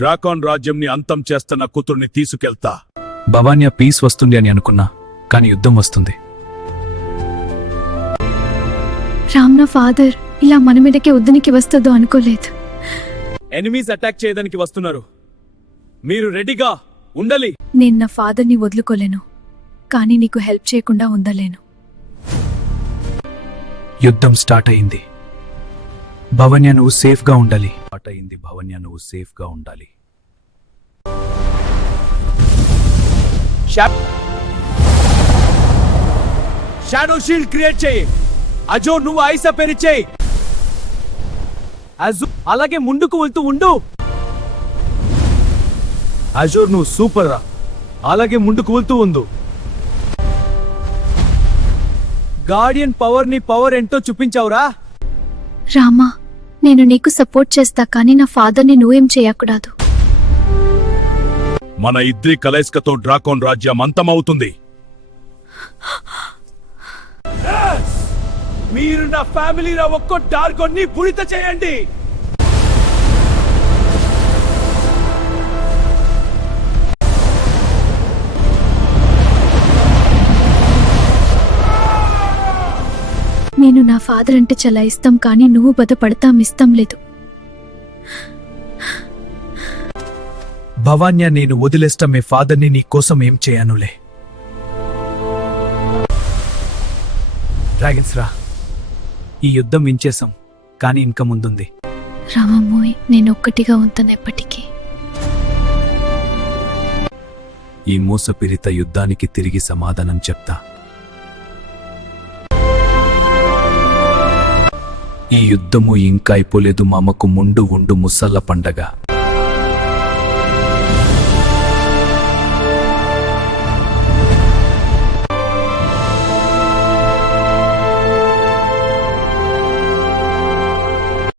డ్రాకాన్ రాజ్యంని అంతం చేస్తున్న కూతుర్ని తీసుకెళ్తా. భవాన్య పీస్ వస్తుంది అని అనుకున్నా, కానీ యుద్ధం వస్తుంది. రామ్ నా ఫాదర్ ఇలా మన మీదకే వద్దునికి వస్తుందో అనుకోలేదు. ఎనిమీస్ అటాక్ చేయడానికి వస్తున్నారు, మీరు రెడీగా ఉండాలి. నేను నా ఫాదర్ని వదులుకోలేను, కానీ నీకు హెల్ప్ చేయకుండా ఉండలేను. యుద్ధం స్టార్ట్ అయింది. భవన్య నువ్వు సేఫ్గా ఉండాలి. భవన్య నువ్వు సేఫ్గా ఉండాలి. షాడో షీల్డ్ క్రియేట్ చేయి. అజో నువ్వు ఐసా పేరు చేయి. అలాగే ముందుకు వెళ్తూ ఉండు. అజోర్ నువ్వు సూపర్ రా, అలాగే ముందుకు వెళ్తూ ఉండు. గార్డియన్ పవర్ ఏంటో చూపించావురా. రామా, నేను నీకు సపోర్ట్ చేస్తా, కానీ నా ఫాదర్ని నువ్వేం చేయకూడదు. మన ఇద్దరి కలయికతో డ్రాకాన్ రాజ్యం అంతమవుతుంది. మీరు నా ఫ్యామిలీలో ఒక్క డార్గోన్ని పురిత చేయండి. నేను నా ఫాదర్ అంటే చాలా ఇష్టం, కానీ నువ్వు బతపడతాం ఇష్టం లేదు. భవాన్య నేను వదిలేస్తా మీ ఫాదర్ని, నీ కోసం ఏం చేయనులే. డ్రాగన్స్ రా, ఈ యుద్ధం వించేసాం, కానీ ఇంకా ముందుంది. రామమ్మోయ్, నేను ఒక్కటిగా ఉంటాను ఎప్పటికీ. ఈ మోసపీరిత యుద్ధానికి తిరిగి సమాధానం చెప్తా. ఈ యుద్ధము ఇంకా అయిపోలేదు. మామకు ముందు ఉండు ముసల్ల పండగ.